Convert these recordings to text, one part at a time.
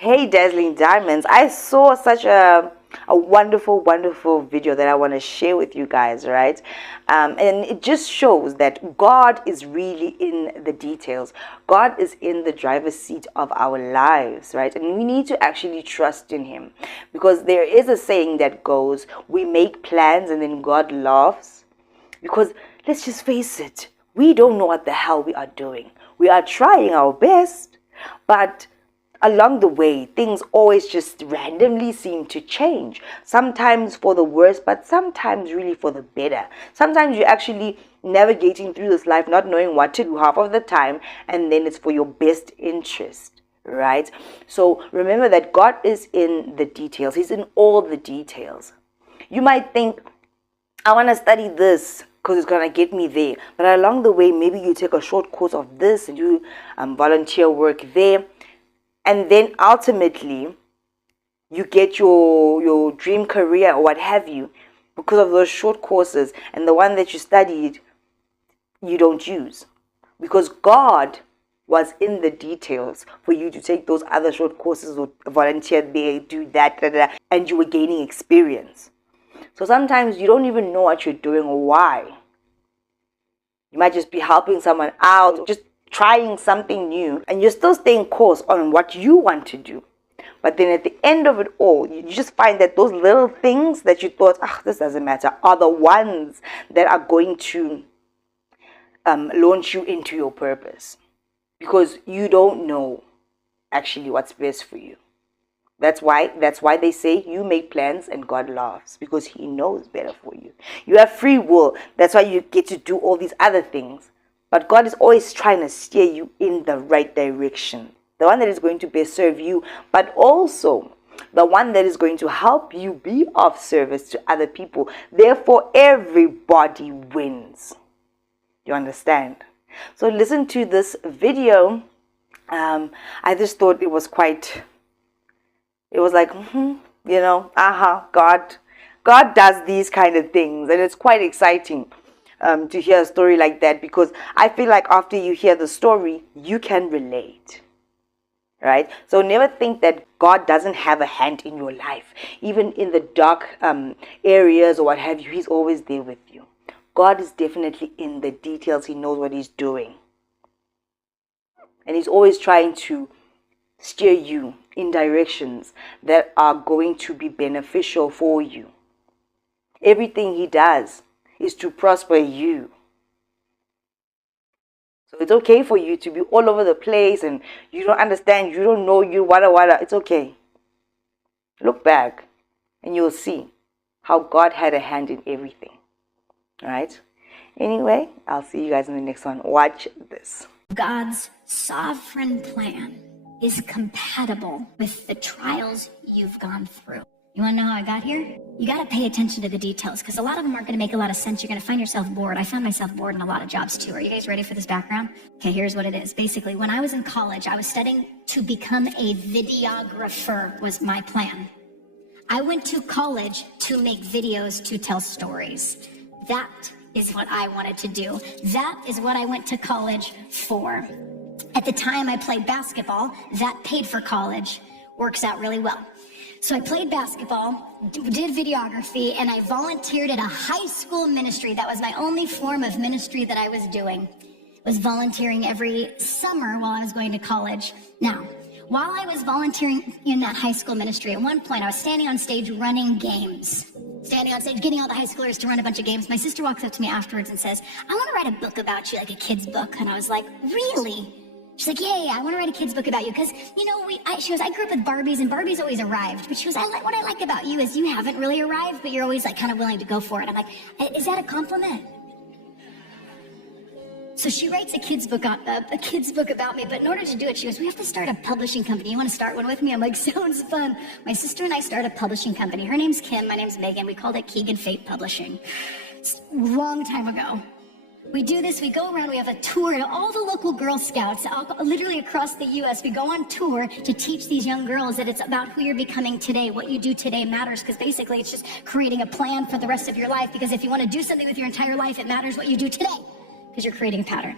Hey, Dazzling Diamonds. I saw such a wonderful, wonderful video that I want to share with you guys, right? And it just shows that God is really in the details. God is in the driver's seat of our lives, right? And we need to actually trust in Him, because there is a saying that goes, we make plans and then God laughs. Because let's just face it, we don't know what the hell we are doing. We are trying our best, but along the way, things always just randomly seem to change. Sometimes for the worse, but sometimes really for the better. Sometimes you're actually navigating through this life not knowing what to do half of the time, and then it's for your best interest, right? So remember that God is in the details. He's in all the details. You might think, I want to study this because it's going to get me there. But along the way, maybe you take a short course of this and do volunteer work there. And then ultimately, you get your dream career or what have you because of those short courses. And the one that you studied, you don't use. Because God was in the details for you to take those other short courses or volunteer there, do that, and you were gaining experience. So sometimes you don't even know what you're doing or why. You might just be helping someone out, just trying something new, and you're still staying course on what you want to do. But then at the end of it all, you just find that those little things that you thought, this doesn't matter, are the ones that are going to launch you into your purpose. Because you don't know actually what's best for you. That's why they say you make plans and God laughs, because He knows better for you. You have free will. That's why you get to do all these other things. But God is always trying to steer you in the right direction. The one that is going to best serve you, but also the one that is going to help you be of service to other people. Therefore, everybody wins. You understand? So listen to this video. I just thought it was quite... It was like, God does these kind of things. And it's quite exciting to hear a story like that, because I feel like after you hear the story, you can relate, right? So never think that God doesn't have a hand in your life. Even in the dark areas or what have you, He's always there with you. God is definitely in the details. He knows what He's doing. And He's always trying to steer you in directions that are going to be beneficial for you. Everything He does is to prosper you. So it's okay for you to be all over the place and you don't understand, you don't know, wada. It's okay. Look back and you'll see how God had a hand in everything. Alright? Anyway, I'll see you guys in the next one. Watch this. God's sovereign plan is compatible with the trials you've gone through. You want to know how I got here? You got to pay attention to the details, because a lot of them aren't going to make a lot of sense. You're going to find yourself bored. I found myself bored in a lot of jobs too. Are you guys ready for this background? Okay, here's what it is. Basically, when I was in college, I was studying to become a videographer was my plan. I went to college to make videos to tell stories. That is what I wanted to do. That is what I went to college for. At the time I played basketball, that paid for college. Works out really well. So I played basketball, did videography, and I volunteered at a high school ministry. That was my only form of ministry that I was doing. Was volunteering every summer while I was going to college. Now, while I was volunteering in that high school ministry, at one point I was standing on stage running games. Standing on stage, getting all the high schoolers to run a bunch of games. My sister walks up to me afterwards and says, I want to write a book about you, like a kid's book. And I was like, really? She's like, yeah, I want to write a kid's book about you. Because, she goes, I grew up with Barbies, and Barbies always arrived. But she goes, what I like about you is you haven't really arrived, but you're always like kind of willing to go for it. I'm like, is that a compliment? So she writes a kid's book about me, but in order to do it, she goes, we have to start a publishing company. You want to start one with me? I'm like, sounds fun. My sister and I started a publishing company. Her name's Kim, my name's Megan. We called it Keegan Fate Publishing. It's a long time ago. We do this, we go around, we have a tour to all the local Girl Scouts, literally across the U.S. We go on tour to teach these young girls that it's about who you're becoming today. What you do today matters, because basically it's just creating a plan for the rest of your life, because if you want to do something with your entire life, it matters what you do today, because you're creating a pattern.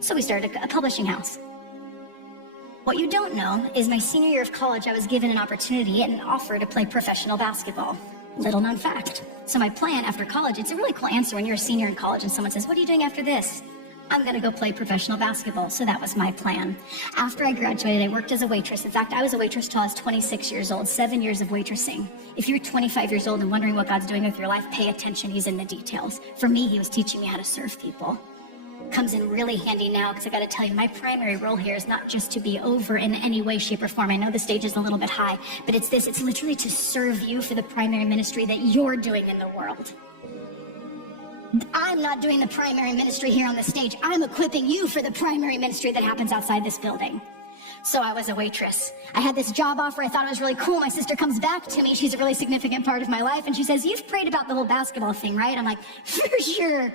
So we started a publishing house. What you don't know is my senior year of college, I was given an opportunity and an offer to play professional basketball. Little known fact. So my plan after college, it's a really cool answer when you're a senior in college and someone says, what are you doing after this? I'm gonna go play professional basketball. So that was my plan. After I graduated, I worked as a waitress. In fact, I was a waitress till I was 26 years old, 7 years of waitressing. If you're 25 years old and wondering what God's doing with your life, pay attention, he's in the details. For me, he was teaching me how to serve people. Comes in really handy now, because I gotta tell you, my primary role here is not just to be over in any way, shape, or form. I know the stage is a little bit high, but it's this, it's literally to serve you for the primary ministry that you're doing in the world. I'm not doing the primary ministry here on the stage. I'm equipping you for the primary ministry that happens outside this building. So I was a waitress. I had this job offer. I thought it was really cool. My sister comes back to me. She's a really significant part of my life. And she says, you've prayed about the whole basketball thing, right? I'm like, for sure.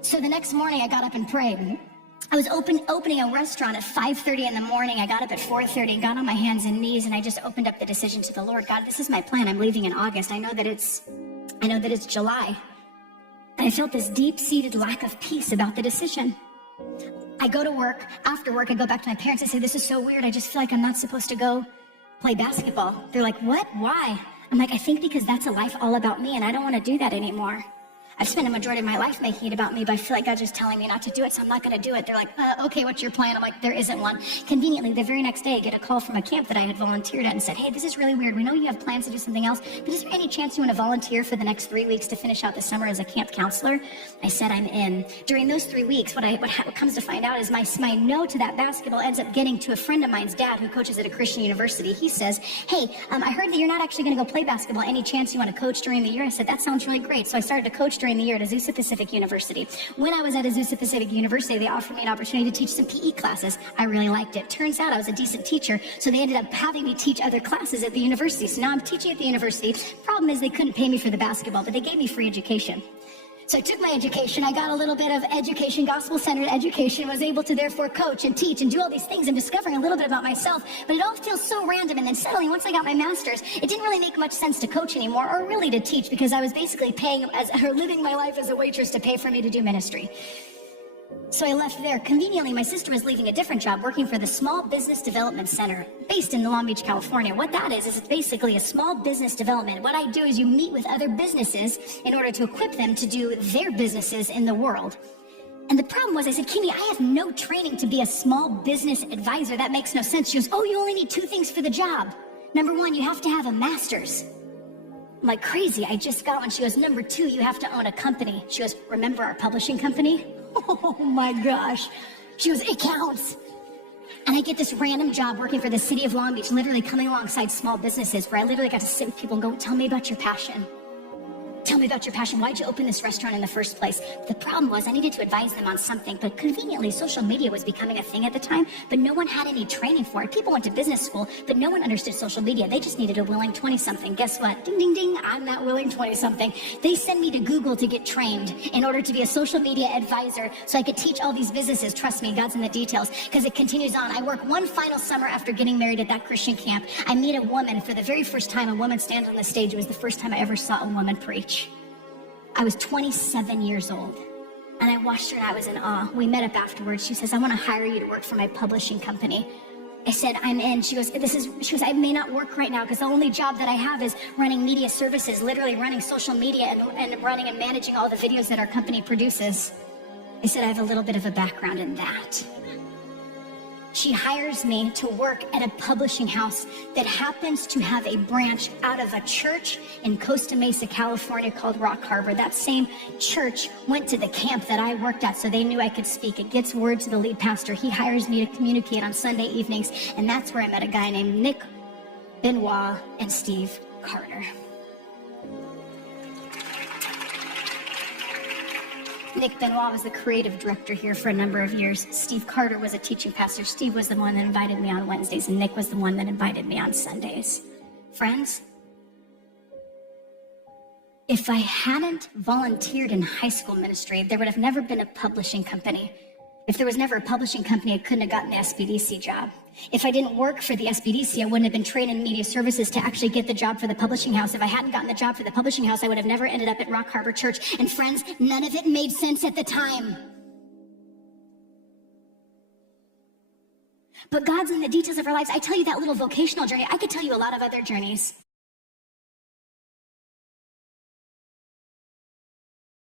So the next morning I got up and prayed. I was opening a restaurant at 5:30 in the morning. I got up at 4:30 and got on my hands and knees, and I just opened up the decision to the Lord. God, this is my plan. I'm leaving in August. I know that it's July. And I felt this deep-seated lack of peace about the decision. I go to work. After work, I go back to my parents. I say, this is so weird. I just feel like I'm not supposed to go play basketball. They're like, what? Why? I'm like, I think because that's a life all about me, and I don't want to do that anymore. I've spent a majority of my life making it about me, but I feel like God's just telling me not to do it, so I'm not going to do it. They're like, okay, what's your plan? I'm like, there isn't one. Conveniently, the very next day, I get a call from a camp that I had volunteered at and said, hey, this is really weird. We know you have plans to do something else, but is there any chance you want to volunteer for the next 3 weeks to finish out the summer as a camp counselor? I said, I'm in. During those 3 weeks, what comes to find out is my no to that basketball ends up getting to a friend of mine's dad who coaches at a Christian university. He says, hey, I heard that you're not actually going to go play basketball. Any chance you want to coach during the year? I said, that sounds really great. So I started to coach during the year at Azusa Pacific University. When I was at Azusa Pacific University, they offered me an opportunity to teach some PE classes. I really liked it. Turns out I was a decent teacher, so they ended up having me teach other classes at the university. So now I'm teaching at the university. Problem is they couldn't pay me for the basketball, but they gave me free education. So I took my education, I got a little bit of education, gospel-centered education, was able to therefore coach and teach and do all these things and discovering a little bit about myself, but it all feels so random. And then suddenly, once I got my master's, it didn't really make much sense to coach anymore or really to teach, because I was basically living my life as a waitress to pay for me to do ministry. So I left there. Conveniently, my sister was leaving a different job working for the Small Business Development Center based in Long Beach, California. What that is it's basically a small business development. What I do is you meet with other businesses in order to equip them to do their businesses in the world. And the problem was, I said, Kimmy, I have no training to be a small business advisor. That makes no sense. She goes, oh, you only need 2 things for the job. Number 1, you have to have a master's. I'm like, crazy, I just got one. She goes, number 2, you have to own a company. She goes, remember our publishing company? Oh my gosh. She goes, it counts. And I get this random job working for the city of Long Beach, literally coming alongside small businesses, where I literally got to sit with people and go, tell me about your passion. Tell me about your passion. Why'd you open this restaurant in the first place? The problem was I needed to advise them on something, but conveniently social media was becoming a thing at the time, but no one had any training for it. People went to business school, but no one understood social media. They just needed a willing 20-something. Guess what? Ding, ding, ding. I'm that willing 20-something. They send me to Google to get trained in order to be a social media advisor so I could teach all these businesses. Trust me, God's in the details, because it continues on. I work one final summer after getting married at that Christian camp. I meet a woman. For the very first time, a woman stands on the stage. It was the first time I ever saw a woman preach. I was 27 years old, and I watched her and I was in awe. We met up afterwards. She says, I want to hire you to work for my publishing company. I said, I'm in. She goes, I may not work right now because the only job that I have is running media services, literally running social media and running and managing all the videos that our company produces. I said, I have a little bit of a background in that. She hires me to work at a publishing house that happens to have a branch out of a church in Costa Mesa, California called Rock Harbor. That same church went to the camp that I worked at, so they knew I could speak. It gets word to the lead pastor. He hires me to communicate on Sunday evenings, and that's where I met a guy named Nick Benoit and Steve Carter. Nick Benoit was the creative director here for a number of years. Steve Carter was a teaching pastor. Steve was the one that invited me on Wednesdays, and Nick was the one that invited me on Sundays. Friends, if I hadn't volunteered in high school ministry, there would have never been a publishing company. If there was never a publishing company, I couldn't have gotten the SBDC job. If I didn't work for the SBDC, I wouldn't have been trained in media services to actually get the job for the publishing house. If I hadn't gotten the job for the publishing house, I would have never ended up at Rock Harbor Church. And friends, none of it made sense at the time. But God's in the details of our lives. I tell you that little vocational journey. I could tell you a lot of other journeys.